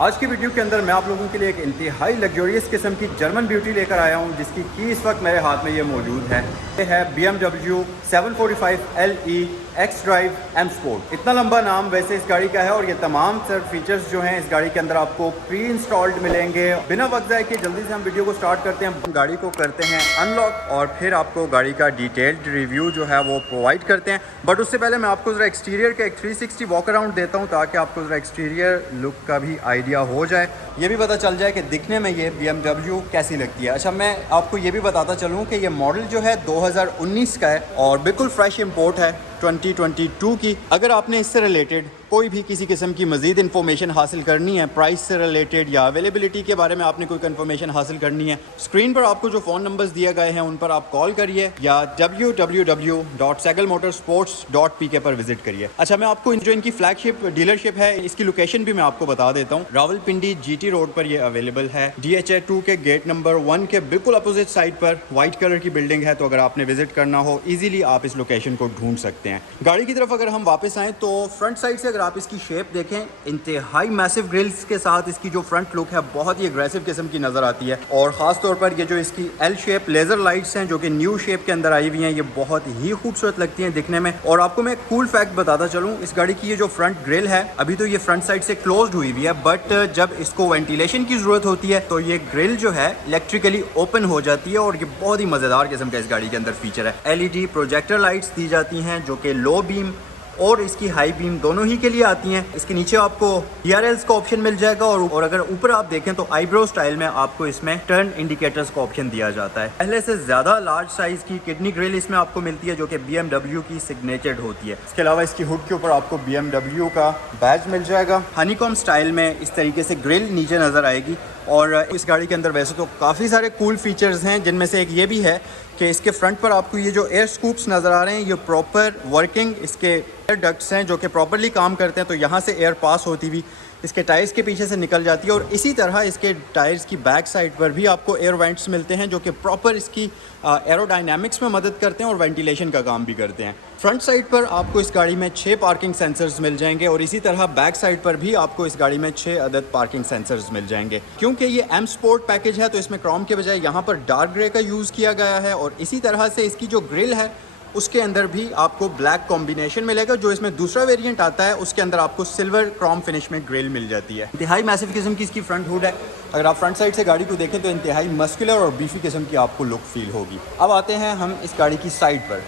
आज की वीडियो के अंदर मैं आप लोगों के लिए एक इंतहाई लग्जरियस किस्म की जर्मन ब्यूटी लेकर आया हूं, जिसकी की इस वक्त मेरे हाथ में ये मौजूद है। ये है BMW 745 LE X Drive M Sport। इतना लंबा नाम वैसे इस गाड़ी का है और ये तमाम सर फीचर्स जो हैं इस गाड़ी के अंदर आपको प्री इंस्टॉल्ड मिलेंगे। बिना वक्त ज़ाय के जल्दी से हम वीडियो को स्टार्ट करते हैं, गाड़ी को करते हैं अनलॉक और फिर आपको गाड़ी का डिटेल्ड रिव्यू जो है वो प्रोवाइड करते हैं। बट उससे पहले मैं आपको ज़रा एक्सटीरियर का एक 360 वॉक अराउंड देता हूँ, ताकि आपको ज़रा एक्सटीरियर लुक का भी आइडिया हो जाए, ये भी पता चल जाए कि दिखने में ये BMW कैसी लगती है। अच्छा, मैं आपको ये भी बताता चलूँ कि ये मॉडल जो है 2019 का है और बिल्कुल फ्रेश इंपोर्ट है 2022 की। अगर आपने इससे रिलेटेड कोई भी किसी किस्म की मज़ीद इन्फॉर्मेशन हासिल करनी है, प्राइस से रिलेटेड या अवेलेबिलिटी के बारे में आपने कोई इन्फॉर्मेशन हासिल करनी है, स्क्रीन पर आपको जो फ़ोन नंबर्स दिए गए हैं उन पर आप कॉल करिए या www.segelmotorsports.pk पर विजिट करिए। अच्छा, मैं आपको जो इनकी फ्लैगशिप डीलरशिप है इसकी लोकेशन भी मैं आपको बता देता हूँ। रावलपिंडी GT रोड पर ये अवेलेबल है, DHA 2 के गेट नंबर 1 के बिल्कुल अपोजिट साइड पर वाइट कलर की बिल्डिंग है। तो अगर आपने विजिट करना हो ईजिली आप इस लोकेशन को ढूंढ सकते हैं। गाड़ी की तरफ अगर हम वापस आएँ तो फ्रंट साइड से अगर आप इसकी शेप देखें, इंतहाई मैसिव ग्रिल्स के साथ इसकी जो फ्रंट लुक है बहुत ही एग्रेसिव किस्म की नज़र आती है। और ख़ास तौर पर ये जो इसकी L शेप लेज़र लाइट्स हैं जो कि न्यू शेप के अंदर आई हुई हैं, ये बहुत ही खूबसूरत लगती हैं दिखने में। और आपको मैं कूल फैक्ट बताता चलूँ, इस गाड़ी की ये जो फ्रंट ग्रिल है अभी तो ये फ्रंट साइड से क्लोज्ड हुई हुई है, बट जब इसको वेंटिलेशन की ज़रूरत होती है तो ये ग्रिल जो है इलेक्ट्रिकली ओपन हो जाती है। और ये बहुत ही मज़ेदार किस्म का इस गाड़ी के अंदर फीचर है। LED प्रोजेक्टर लाइट्स दी जाती हैं जो कि लो बीम और इसकी हाई बीम दोनों ही के लिए आती हैं। इसके नीचे आपको DRLs का ऑप्शन मिल जाएगा और अगर ऊपर आप देखें तो आईब्रो स्टाइल में आपको इसमें टर्न इंडिकेटर्स का ऑप्शन दिया जाता है। पहले से ज़्यादा लार्ज साइज़ की किडनी ग्रिल इसमें आपको मिलती है जो कि BMW की सिग्नेचर्ड होती है। इसके अलावा इसकी हुड के ऊपर आपको BMW का बैज मिल जाएगा। हनीकॉम स्टाइल में इस तरीके से ग्रिल नीचे नज़र आएगी। और इस गाड़ी के अंदर वैसे तो काफ़ी सारे कूल फीचर्स हैं, जिनमें से एक ये भी है कि इसके फ्रंट पर आपको ये जो एयर स्कूप्स नज़र आ रहे हैं ये प्रॉपर वर्किंग इसके एयर डक्ट्स हैं जो कि प्रॉपरली काम करते हैं। तो यहाँ से एयर पास होती हुई इसके टायर्स के पीछे से निकल जाती है। और इसी तरह इसके टायर्स की बैक साइड पर भी आपको एयर वेंट्स मिलते हैं जो कि प्रॉपर इसकी एरोडायनामिक्स में मदद करते हैं और वेंटिलेशन का काम भी करते हैं। फ्रंट साइड पर आपको इस गाड़ी में 6 पार्किंग सेंसर्स मिल जाएंगे और इसी तरह बैक साइड पर भी आपको इस गाड़ी में 6 अदद पार्किंग सेंसर्स मिल जाएंगे। क्योंकि ये M स्पोर्ट पैकेज है तो इसमें क्रोम के बजाय यहाँ पर डार्क ग्रे का यूज़ किया गया है। और इसी तरह से इसकी जो ग्रिल है उसके अंदर भी आपको ब्लैक कॉम्बिनेशन मिलेगा। जो इसमें दूसरा वेरिएंट आता है उसके अंदर आपको सिल्वर क्रोम फिनिश में ग्रिल मिल जाती है। इंतहाई मैसिव किस्म की इसकी फ्रंट हुड है। अगर आप फ्रंट साइड से गाड़ी को देखें तो इंतहाई मस्कुलर और बीफी किस्म की आपको लुक फील होगी। अब आते हैं हम इस गाड़ी की साइड पर।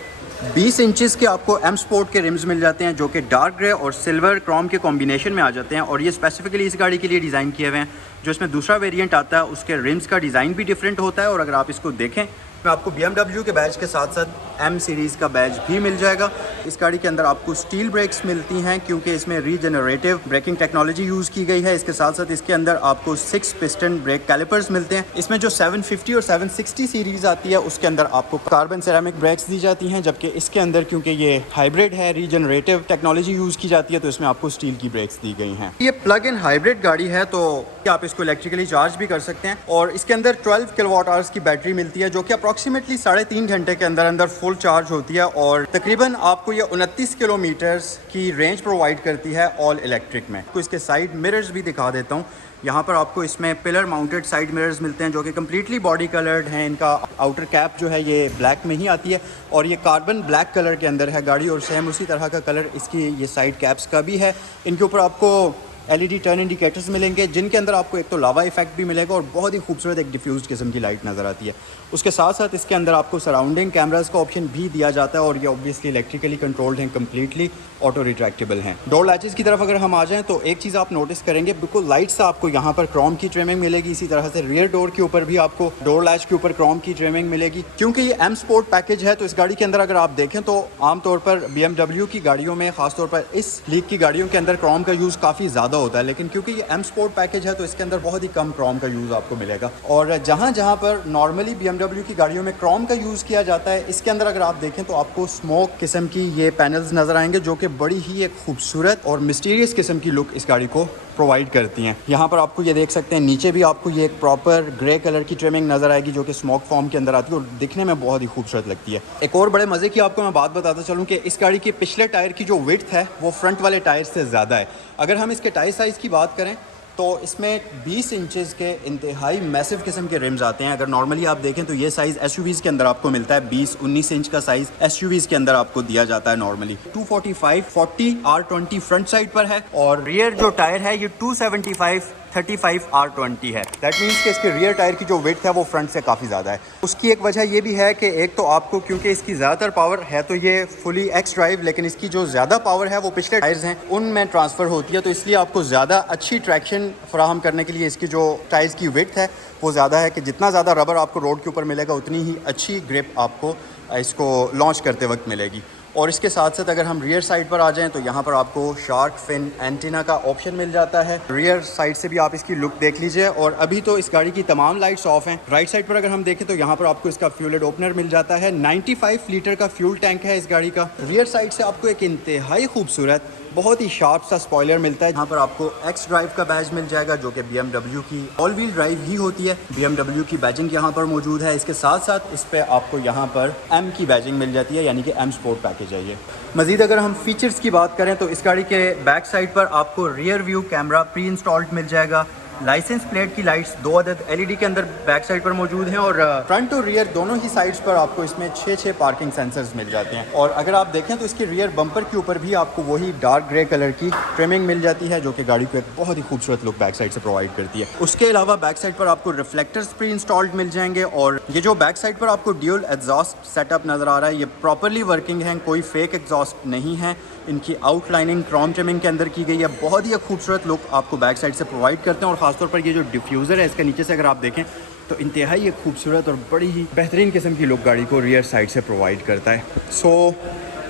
20 इंचेस के आपको M स्पोर्ट के रिम्स मिल जाते हैं जो कि डार्क ग्रे और सिल्वर क्रोम के कॉम्बिनेशन में आ जाते हैं। और ये स्पेसिफिकली इस गाड़ी के लिए डिज़ाइन किए हुए हैं। जो इसमें दूसरा वेरिएंट आता है उसके रिम्स का डिज़ाइन भी डिफरेंट होता है। और अगर आप इसको देखें तो आपको BMW के बैज के साथ साथ M सीरीज़ का बैज भी मिल जाएगा। इस गाड़ी के अंदर आपको स्टील ब्रेक्स मिलती हैं क्योंकि इसमें रीजनरेटिव ब्रेकिंग टेक्नोलॉजी यूज़ की गई है। इसके साथ साथ इसके अंदर आपको 6 पिस्टन ब्रेक कैलिपर्स मिलते हैं। इसमें जो 750 और 760 सीरीज़ आती है उसके अंदर आपको कार्बन सेरामिक ब्रेक्स दी जाती हैं, जबकि इसके अंदर क्योंकि ये हाइब्रिड है, रीजनरेटिव टेक्नोलॉजी यूज़ की जाती है, तो इसमें आपको स्टील की ब्रेक्स दी गई हैं। ये प्लग इन हाइब्रिड गाड़ी है तो आप इसको इलेक्ट्रिकली चार्ज भी कर सकते हैं। और इसके अंदर 12 किलोवाट आवर्स की बैटरी मिलती है जो कि अप्रॉक्सीमेटली 3.5 घंटे के अंदर अंदर फुल चार्ज होती है। और तकरीबन आपको ये 29 किलोमीटर्स की रेंज प्रोवाइड करती है ऑल इलेक्ट्रिक में। तो इसके साइड मिरर्स भी दिखा देता हूँ। यहाँ पर आपको इसमें पिलर माउंटेड साइड मिरर्स मिलते हैं जो कि कम्प्लीटली बॉडी कलर्ड हैं। इनका आउटर कैप जो है ये ब्लैक में ही आती है और ये कार्बन ब्लैक कलर के अंदर है गाड़ी। और सेम उसी तरह का कलर इसकी ये साइड कैप्स का भी है। इनके ऊपर आपको LED टर्न इंडिकेटर्स मिलेंगे जिनके अंदर आपको एक तो लावा इफेक्ट भी मिलेगा और बहुत ही खूबसूरत एक डिफ्यूज्ड किस्म की लाइट नज़र आती है। उसके साथ साथ इसके अंदर आपको सराउंडिंग कैमरास का ऑप्शन भी दिया जाता है और ये ऑब्वियसली इलेक्ट्रिकली कंट्रोल्ड हैं, कम्प्लीटली ऑटो रिट्रैक्टेबल हैं। डोर लैचेस की तरफ अगर हम आ जाएं तो एक चीज़ आप नोटिस करेंगे, बिल्कुल लाइट से आपको यहाँ पर क्रोम की ट्रिमिंग मिलेगी। इसी तरह से रियर डोर के ऊपर भी आपको डोर लैच के ऊपर क्रोम की ट्रिमिंग मिलेगी। क्योंकि ये M स्पोर्ट पैकेज है तो इस गाड़ी के अंदर अगर आप देखें तो आमतौर पर BMW की गाड़ियों में, खासतौर पर इस लीग की गाड़ियों के अंदर क्रोम का यूज़ काफ़ी ज़्यादा होता है, लेकिन क्योंकि ये M स्पोर्ट पैकेज है तो इसके अंदर बहुत ही कम क्रोम का यूज़ आपको मिलेगा। और जहाँ जहाँ पर नॉर्मली BMW की गाड़ियों में क्रोम का यूज़ किया जाता है, इसके अंदर अगर आप देखें तो आपको स्मोक किस्म की ये पैनल्स नज़र आएंगे जो कि बड़ी ही एक खूबसूरत और मिस्टीरियस किस्म की लुक इस गाड़ी को प्रोवाइड करती हैं। यहाँ पर आपको ये देख सकते हैं, नीचे भी आपको ये एक प्रॉपर ग्रे कलर की ट्रिमिंग नज़र आएगी जो कि स्मोक फॉर्म के अंदर आती है और दिखने में बहुत ही खूबसूरत लगती है। एक और बड़े मज़े की आपको मैं बात बताता चलूँ कि इस गाड़ी के पिछले टायर की जो विड्थ है वो फ्रंट वाले टायर से ज़्यादा है। अगर हम इसके टायर साइज़ की बात करें तो इसमें 20 इंचेस के इंतहाई मैसिव किस्म के रिम्स आते हैं। अगर नॉर्मली आप देखें तो ये साइज़ एसयूवीज़ के अंदर आपको मिलता है, 20-19 इंच का साइज़ एसयूवीज़ के अंदर आपको दिया जाता है नॉर्मली। 245/40 R20 फ्रंट साइड पर है और रियर जो टायर है ये 275/35 R20 है। दैट मीन्स कि इसके रियर टायर की जो विड्थ है वो फ्रंट से काफ़ी ज़्यादा है। उसकी एक वजह ये भी है कि एक तो आपको, क्योंकि इसकी ज़्यादातर पावर है तो ये फुली एक्स ड्राइव, लेकिन इसकी जो ज़्यादा पावर है वो पिछले टायर्स हैं उनमें ट्रांसफ़र होती है, तो इसलिए आपको ज़्यादा अच्छी ट्रैक्शन फराहम करने के लिए इसकी जो टायर्स की विड्थ है वो ज़्यादा है कि जितना ज़्यादा रबर आपको रोड के ऊपर मिलेगा उतनी ही अच्छी ग्रिप आपको इसको लॉन्च करते वक्त मिलेगी। और इसके साथ साथ अगर हम रियर साइड पर आ जाएं तो यहाँ पर आपको शार्क फिन एंटीना का ऑप्शन मिल जाता है। रियर साइड से भी आप इसकी लुक देख लीजिए। और अभी तो इस गाड़ी की तमाम लाइट्स ऑफ हैं। राइट साइड पर अगर हम देखें तो यहाँ पर आपको इसका फ्यूल ओपनर मिल जाता है। 95 लीटर का फ्यूल टैंक है इस गाड़ी का। रियर साइड से आपको एक इंतहाई खूबसूरत बहुत ही शार्प सा स्पॉइलर मिलता है। यहाँ पर आपको एक्स ड्राइव का बैज मिल जाएगा जो कि BMW की ऑल व्हील ड्राइव ही होती है। BMW की बैजिंग यहाँ पर मौजूद है। इसके साथ साथ इस पर आपको यहाँ पर M की बैजिंग मिल जाती है, यानी कि M स्पोर्ट पैकेज है ये। मज़ीद अगर हम फीचर्स की बात करें तो इस गाड़ी के बैक साइड पर आपको rear view camera pre installed मिल जाएगा। लाइसेंस प्लेट की लाइट्स 2 अदद LED के अंदर बैक साइड पर मौजूद हैं और फ्रंट और रियर दोनों ही साइड्स पर आपको इसमें 6 पार्किंग सेंसर्स मिल जाते हैं। और अगर आप देखें तो इसके रियर बम्पर के ऊपर भी आपको वही डार्क ग्रे कलर की ट्रिमिंग मिल जाती है जो कि गाड़ी को एक बहुत ही खूबसूरत लुक बैक साइड से प्रोवाइड करती है। उसके अलावा बैक साइड पर आपको रिफ्लेक्टर्स प्री इंस्टॉल्ड मिल जाएंगे और ये जो बैक साइड पर आपको ड्यूल एग्जॉस्ट सेटअप नज़र आ रहा है ये प्रॉपरली वर्किंग है, कोई फेक एग्जॉस्ट नहीं है। इनकी आउटलाइनिंग क्रोम ट्रिमिंग के अंदर की गई है। बहुत ही खूबसूरत लुक आपको बैक साइड से प्रोवाइड करते हैं और ख़ासतौर पर ये जो डिफ्यूज़र है इसके नीचे से अगर आप देखें तो इंतहाई एक खूबसूरत और बड़ी ही बेहतरीन किस्म की लुक गाड़ी को रियर साइड से प्रोवाइड करता है। सो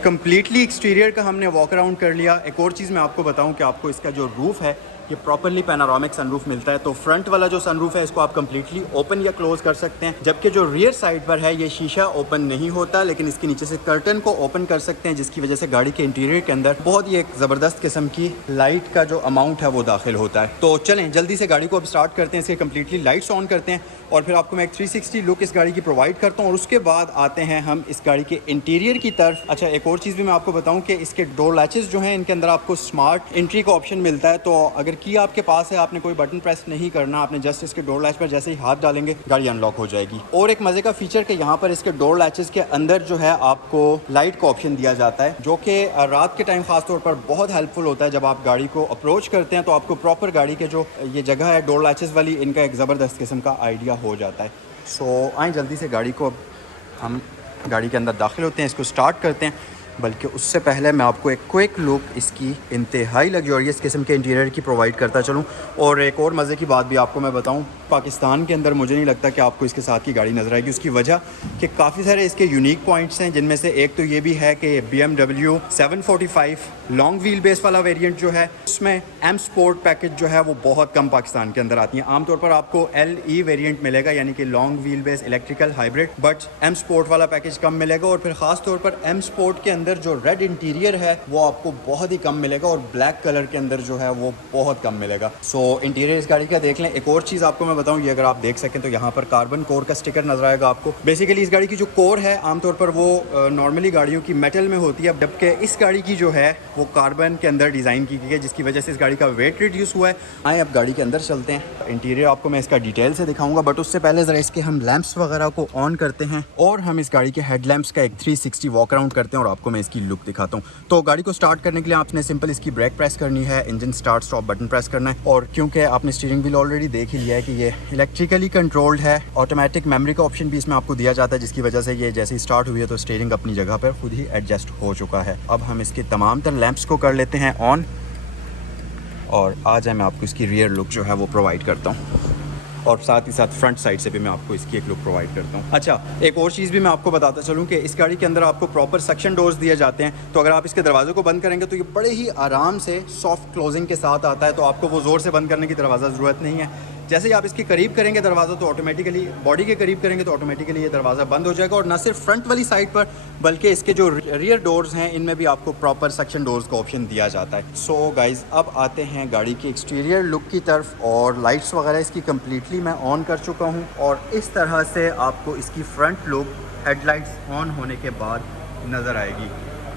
कम्प्लीटली एक्सटीरियर का हमने वॉक अराउंड कर लिया। एक और चीज़ मैं आपको बताऊं कि आपको इसका जो रूफ़ है ये प्रॉपर्ली पैनारोमिक सनरूफ मिलता है। तो फ्रंट वाला जो सनरूफ है इसको आप कम्प्लीटली ओपन या क्लोज कर सकते हैं, जबकि जो रियर साइड पर है ये शीशा ओपन नहीं होता, लेकिन इसके नीचे से कर्टन को ओपन कर सकते हैं जिसकी वजह से गाड़ी के इंटीरियर के अंदर बहुत ही एक ज़बरदस्त किस्म की लाइट का जो अमाउंट है वो दाखिल होता है। तो चलें जल्दी से गाड़ी को अब स्टार्ट करते हैं, इसके कम्प्लीटली लाइट्स ऑन करते हैं और फिर आपको मैं एक 360 लुक इस गाड़ी की प्रोवाइड करता हूँ और उसके बाद आते हैं हम इस गाड़ी के इंटीरियर की तरफ। अच्छा, एक और चीज़ भी मैं आपको बताऊँ कि इसके डोर लैचेस जो हैं इनके अंदर आपको स्मार्ट एंट्री का ऑप्शन मिलता है। तो अगर की आपके पास है, आपने कोई बटन प्रेस नहीं करना, आपने जस्ट इसके डोर लैच पर जैसे ही हाथ डालेंगे गाड़ी अनलॉक हो जाएगी। और एक मजे का फीचर कि यहाँ पर इसके डोर लैचेस के अंदर जो है आपको लाइट का ऑप्शन दिया जाता है जो कि रात के टाइम खासतौर पर बहुत हेल्पफुल होता है। जब आप गाड़ी को अप्रोच करते हैं तो आपको प्रॉपर गाड़ी के जो ये जगह है डोर लैचेस वाली, इनका एक ज़बरदस्त किस्म का आइडिया हो जाता है। सो आए जल्दी से गाड़ी को अब हम गाड़ी के अंदर दाखिल होते हैं, इसको स्टार्ट करते हैं। बल्कि उससे पहले मैं आपको एक क्विक लुक इसकी इंतहाई लग्जरियस किस्म के इंटीरियर की प्रोवाइड करता चलूँ। और एक और मज़े की बात भी आपको मैं बताऊँ, पाकिस्तान के अंदर मुझे नहीं लगता कि आपको इसके साथ की गाड़ी नज़र आएगी। उसकी वजह कि काफ़ी सारे इसके यूनिक पॉइंट्स हैं, जिनमें से एक तो ये भी है कि BMW 745 लॉन्ग व्हील बेस वाला वेरिएंट जो है उसमें M स्पोर्ट पैकेज जो है वो बहुत कम पाकिस्तान के अंदर आती हैं। आमतौर पर आपको LE वेरिएंट मिलेगा, यानी कि long wheel base electrical hybrid, but M sport वाला पैकेज कम मिलेगा। और फिर ख़ास तौर पर M स्पोर्ट के अंदर जो रेड इंटीरियर है वो आपको बहुत ही कम मिलेगा और ब्लैक कलर के अंदर जो है वो बहुत कम मिलेगा। सो इंटीरियर इस गाड़ी का देख लें। एक और चीज़ आपको मैं बताऊं, ये अगर आप देख सकें तो यहाँ पर कार्बन कोर का स्टिकर नजर आएगा आपको। बेसिकली इस गाड़ी की जो कोर है आमतौर पर वो नॉर्मली गाड़ियों की मेटल में होती है, जबकि इस गाड़ी की जो है वो कार्बन के अंदर डिज़ाइन की गई है, जिसकी वजह से इस गाड़ी का वेट रिड्यूस हुआ है। आए अब गाड़ी के अंदर चलते हैं। इंटीरियर आपको मैं इसका डिटेल से दिखाऊंगा, बट उससे पहले ज़रा इसके हम लैंप्स वगैरह को ऑन करते हैं और हम इस गाड़ी के हेडलैम्प्स का एक 360 वॉक अराउंड करते हैं और आपको मैं इसकी लुक दिखाता हूँ। तो गाड़ी को स्टार्ट करने के लिए आपने सिंपल इसकी ब्रेक प्रेस करनी है, engine start stop button press करना है। और क्योंकि आपने स्टीयरिंग व्हील ऑलरेडी देख ही लिया है कि ये इलेक्ट्रिकली कंट्रोल्ड है, ऑटोमेटिक मेमोरी का ऑप्शन भी इसमें आपको दिया जाता है, जिसकी वजह से ये जैसे ही स्टार्ट हुई है तो स्टीयरिंग अपनी जगह पर खुद ही एडजस्ट हो चुका है। अब हम इसके तमाम तर लैंप्स को कर लेते हैं ऑन और आ जाए मैं आपको इसकी रियर लुक जो है वो प्रोवाइड करता हूँ और साथ ही साथ फ्रंट साइड से भी मैं आपको इसकी एक लुक प्रोवाइड करता हूँ। अच्छा, एक और चीज़ भी मैं आपको बताता चलूँ कि इस गाड़ी के अंदर आपको प्रॉपर सक्शन डोर्स दिए जाते हैं। तो अगर आप इसके दरवाजे को बंद करेंगे तो ये बड़े ही आराम से सॉफ्ट क्लोजिंग के साथ आता है, तो आपको वो ज़ोर से बंद करने की दरवाज़ा ज़रूरत नहीं है। जैसे ही आप इसके करीब करेंगे दरवाज़ा तो ऑटोमेटिकली बॉडी के करीब करेंगे तो ऑटोमेटिकली ये दरवाज़ा बंद हो जाएगा। और ना सिर्फ फ्रंट वाली साइड पर बल्कि इसके जो रियर डोर्स हैं इनमें भी आपको प्रॉपर सक्शन डोर्स का ऑप्शन दिया जाता है। सो गाइज़ अब आते हैं गाड़ी की एक्सटीरियर लुक की तरफ और लाइट्स वगैरह इसकी कम्प्लीटली मैं ऑन कर चुका हूँ और इस तरह से आपको इसकी फ्रंट लुक हेडलाइट्स ऑन होने के बाद नज़र आएगी।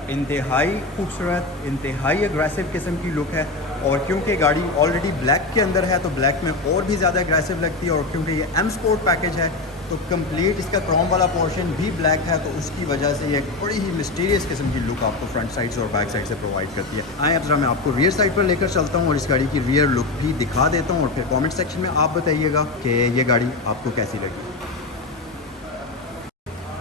इंतहाई खूबसूरत, इंतहाई अग्रेसिव किस्म की लुक है। और क्योंकि गाड़ी ऑलरेडी ब्लैक के अंदर है तो ब्लैक में और भी ज़्यादा अग्रेसिव लगती है। और क्योंकि ये एम स्पोर्ट पैकेज है तो कंप्लीट इसका क्रोम वाला पोर्शन भी ब्लैक है, तो उसकी वजह से ये एक बड़ी ही मिस्टीरियस किस्म की लुक आपको फ्रंट साइड से और बैक साइड से प्रोवाइड करती है। आए अब जरा मैं आपको रियर साइड पर लेकर चलता हूँ और इस गाड़ी की रियर लुक भी दिखा देता हूँ और फिर कमेंट सेक्शन में आप बताइएगा कि ये गाड़ी आपको कैसी लगी।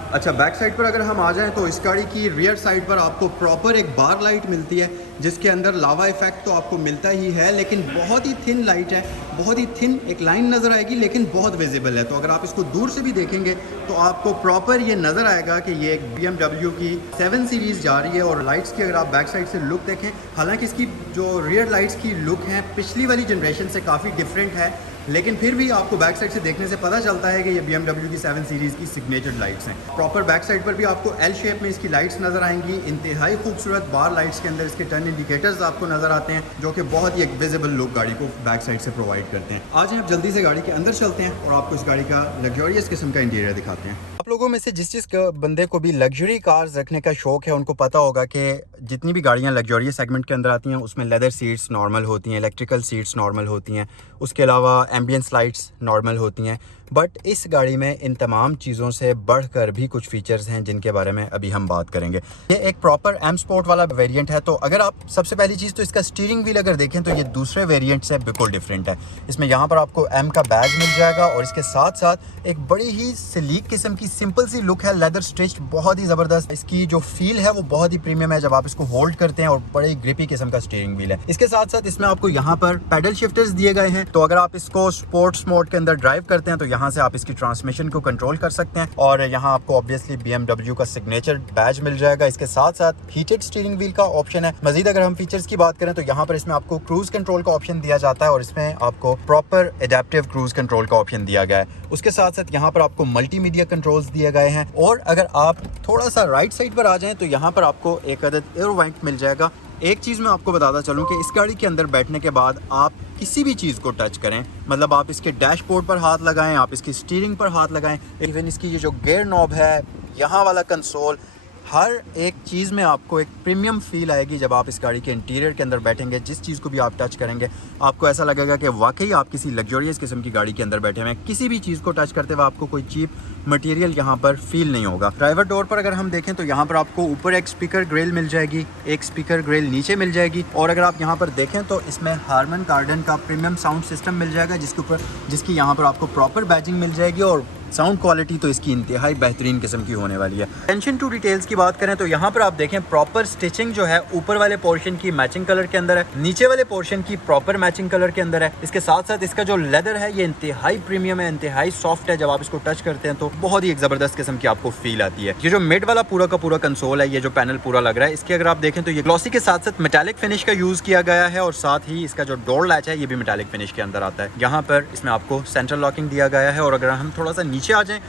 अच्छा, बैक साइड पर अगर हम आ जाएं तो इस गाड़ी की रियर साइड पर आपको प्रॉपर एक बार लाइट मिलती है, जिसके अंदर लावा इफेक्ट तो आपको मिलता ही है, लेकिन बहुत ही थिन लाइट है, बहुत ही थिन एक लाइन नज़र आएगी, लेकिन बहुत विजिबल है। तो अगर आप इसको दूर से भी देखेंगे तो आपको प्रॉपर ये नज़र आएगा कि ये एक BMW की 7 सीरीज़ जा रही है। और लाइट्स की अगर आप बैक साइड से लुक देखें, हालांकि इसकी जो रियर लाइट्स की लुक है पिछली वाली जनरेशन से काफ़ी डिफरेंट है, लेकिन फिर भी आपको बैक साइड से देखने से पता चलता है कि ये BMW की 7 सीरीज़ की सिग्नेचर लाइट्स हैं। प्रॉपर बैक साइड पर भी आपको L शेप में इसकी लाइट्स नज़र आएंगी। इंतहाई खूबसूरत बार लाइट्स के अंदर इसके टर्न इंडिकेटर्स आपको नज़र आते हैं, जो कि बहुत ही एक विजिबल लुक गाड़ी को बैक साइड से प्रोवाइड करते हैं। आज हम जल्दी से गाड़ी के अंदर चलते हैं और आपको इस गाड़ी का लग्जरियस किस्म का इंटीरियर दिखाते हैं। आप लोगों में से जिस बंदे को भी लग्जरी कार्स रखने का शौक है, उनको पता होगा कि जितनी भी गाड़ियाँ लग्जरियस सेगमेंट के अंदर आती हैं उसमें लेदर सीट्स नॉर्मल होती हैं, इलेक्ट्रिकल सीट्स नॉर्मल होती हैं, उसके अलावा एम्बियंस लाइट्स नॉर्मल होती हैं। बट इस गाड़ी में इन तमाम चीज़ों से बढ़कर भी कुछ फीचर्स हैं जिनके बारे में अभी हम बात करेंगे। ये एक प्रॉपर एम स्पोर्ट वाला वेरिएंट है। तो अगर आप सबसे पहली चीज़ तो इसका स्टीयरिंग व्हील अगर देखें तो ये दूसरे वेरिएंट से बिल्कुल डिफरेंट है। इसमें यहाँ पर आपको एम का बैज मिल जाएगा और इसके साथ साथ एक बड़ी ही स्लीक किस्म की सिंपल सी लुक है, लेदर स्टिच्ड, बहुत ही ज़बरदस्त। इसकी जो फील है वो बहुत ही प्रीमियम है जब आप इसको होल्ड करते हैं, और बड़ी ग्रिपी किस्म का स्टीयरिंग व्हील है। इसके साथ साथ इसमें आपको यहाँ पर पैडल शिफ्टर्स दिए गए हैं, तो अगर आप इसको स्पोर्ट्स मोड के अंदर ड्राइव करते हैं तो यहाँ से आप इसकी ट्रांसमिशन को कंट्रोल कर सकते हैं। और यहाँ आपको ऑब्वियसली BMW का सिग्नेचर बैज मिल जाएगा। इसके साथ साथ हीटेड स्टीयरिंग व्हील का ऑप्शन है। मजीद अगर हम फीचर्स की बात करें तो यहाँ पर इसमें आपको क्रूज कंट्रोल का ऑप्शन दिया जाता है और इसमें आपको प्रॉपर एडेप्टिव क्रूज कंट्रोल का ऑप्शन दिया गया है। उसके साथ साथ यहाँ पर आपको मल्टीमीडिया कंट्रोल्स दिए गए हैं। और अगर आप थोड़ा सा राइट साइड पर आ जाएं तो यहाँ पर आपको एक अदद एयर वेंट मिल जाएगा। एक चीज़ मैं आपको बताता चलूँ कि इस गाड़ी के अंदर बैठने के बाद आप किसी भी चीज़ को टच करें, मतलब आप इसके डैशबोर्ड पर हाथ लगाएं, आप इसकी स्टीयरिंग पर हाथ लगाएं, इवन इसकी ये जो गियर नॉब है, यहाँ वाला कंसोल, हर एक चीज़ में आपको एक प्रीमियम फील आएगी जब आप इस गाड़ी के इंटीरियर के अंदर बैठेंगे। जिस चीज़ को भी आप टच करेंगे आपको ऐसा लगेगा कि वाकई आप किसी लग्जरियस किस्म की गाड़ी के अंदर बैठे हुए हैं। किसी भी चीज़ को टच करते हुए आपको कोई चीप मटेरियल यहाँ पर फील नहीं होगा। ड्राइवर डोर पर अगर हम देखें तो यहाँ पर आपको ऊपर एक स्पीकर ग्रिल मिल जाएगी, एक स्पीकर ग्रिल नीचे मिल जाएगी। और अगर आप यहाँ पर देखें तो इसमें हारमन कार्डन का प्रीमियम साउंड सिस्टम मिल जाएगा, जिसकी यहाँ पर आपको प्रॉपर बैजिंग मिल जाएगी। और साउंड क्वालिटी तो इसकी इंतहाई बेहतरीन किस्म की होने वाली है। अटेंशन टू डिटेल्स की बात करें तो यहाँ पर आप देखें प्रॉपर स्टिचिंग जो है ऊपर वाले पोर्शन की मैचिंग कलर के अंदर है, नीचे वाले पोर्शन की प्रॉपर मैचिंग कलर के अंदर है। इसके साथ साथ इसका जो लेदर है ये इंतहाई प्रीमियम है, इंतहाई सॉफ्ट है। जब आप इसको टच करते हैं तो बहुत ही एक ज़बरदस्त किस्म की आपको फील आती है। ये जो मिड वाला पूरा का पूरा कंसोल है, ये जो पैनल पूरा लग रहा है, इसके अगर आप देखें तो ये ग्लॉसी के साथ साथ मेटालिक फिनिश का यूज़ किया गया है। और साथ ही इसका जो डोर लैच है ये भी मेटालिक फिनिश के अंदर आता है। यहाँ पर इसमें आपको सेंट्रल लॉकिंग दिया गया है। और अगर हम थोड़ा सा नीचे आ जाएं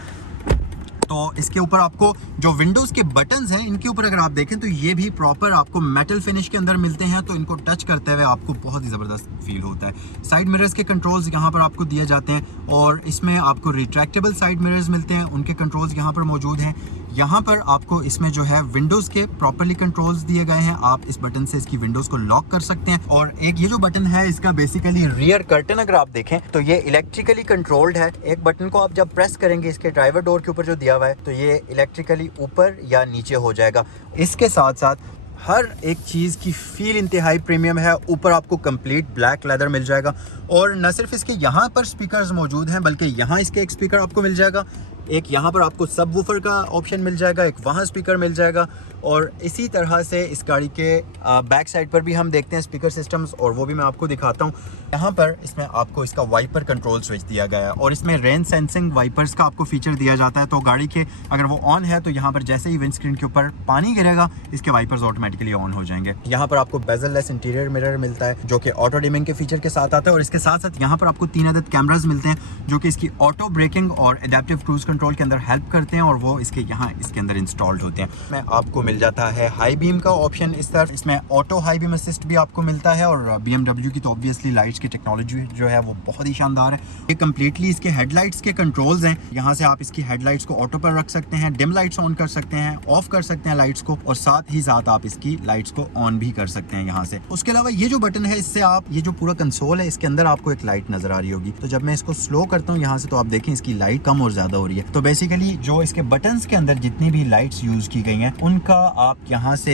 तो इसके ऊपर आपको जो विंडोज़ के बटन्स हैं इनके ऊपर अगर आप देखें तो ये भी प्रॉपर आपको मेटल फिनिश के अंदर मिलते हैं। तो इनको टच करते हुए आपको बहुत ही ज़बरदस्त फील होता है। साइड मिरर्स के कंट्रोल्स यहाँ पर आपको दिए जाते हैं और इसमें आपको रिट्रैक्टेबल साइड मिरर्स मिलते हैं, उनके कंट्रोल्स यहाँ पर मौजूद हैं। यहाँ पर आपको इसमें जो है विंडोज़ के प्रॉपरली कंट्रोल्स दिए गए हैं। आप इस बटन से इसकी विंडोज़ को लॉक कर सकते हैं। और एक ये जो बटन है इसका बेसिकली रियर कर्टन अगर आप देखें तो ये इलेक्ट्रिकली कंट्रोल्ड है। एक बटन को आप जब प्रेस करेंगे इसके ड्राइवर डोर के ऊपर जो दिया हुआ है तो ये इलेक्ट्रिकली ऊपर या नीचे हो जाएगा। इसके साथ साथ हर एक चीज़ की फील इंतहाई प्रीमियम है। ऊपर आपको कंप्लीट ब्लैक लेदर मिल जाएगा और न सिर्फ इसके यहाँ पर स्पीकर्स मौजूद हैं बल्कि यहाँ इसके एक स्पीकर आपको मिल जाएगा, एक यहाँ पर आपको सब वूफर का ऑप्शन मिल जाएगा, एक वहाँ स्पीकर मिल जाएगा। और इसी तरह से इस गाड़ी के बैक साइड पर भी हम देखते हैं स्पीकर सिस्टम्स, और वो भी मैं आपको दिखाता हूँ। यहाँ पर इसमें आपको इसका वाइपर कंट्रोल स्विच दिया गया है और इसमें रेन सेंसिंग वाइपर्स का आपको फीचर दिया जाता है। तो गाड़ी के अगर वो ऑन है तो यहाँ पर जैसे ही विंडस्क्रीन के ऊपर पानी गिरेगा इसके वाइपर्स ऑटोमेटिकली ऑन हो जाएंगे। यहाँ पर आपको बेजल लेस इंटीरियर मिरर मिलता है जो कि ऑटो डिमिंग के फीचर के साथ आता है। और इसके साथ साथ यहाँ पर आपको 3 अदद कैमराज मिलते हैं जो कि इसकी ऑटो ब्रेकिंग और एडेप्टिव क्रूज कंट्रोल कंट्रोल के अंदर हेल्प करते हैं और वो इसके यहाँ इसके अंदर इंस्टॉल्ड होते हैं। में आपको मिल जाता है हाई बीम का ऑप्शन इस तरफ, इसमें ऑटो हाई बीम असिस्ट भी आपको मिलता है और BMW की तो ऑब्वियसली लाइट्स की टेक्नोलॉजी जो है वो बहुत ही शानदार है। ये कम्प्लीटली इसके हेडलाइट्स के कंट्रोल्स हैं। यहाँ से आप इसकी हेडलाइट्स को ऑटो पर रख सकते हैं, डिम लाइट्स ऑन कर सकते हैं, ऑफ कर सकते हैं लाइट्स को, और साथ ही साथ आप इसकी लाइट्स को ऑन भी कर सकते हैं यहाँ से। उसके अलावा ये जो बटन है, इससे आप ये जो पूरा कंसोल है इसके अंदर आपको एक लाइट नजर आ रही होगी। तो जब मैं इसको स्लो करता हूँ यहाँ से, तो आप देखें इसकी लाइट कम और ज्यादा हो रही है। तो बेसिकली जो इसके बटन्स के अंदर जितनी भी लाइट्स यूज की गई हैं उनका आप यहाँ से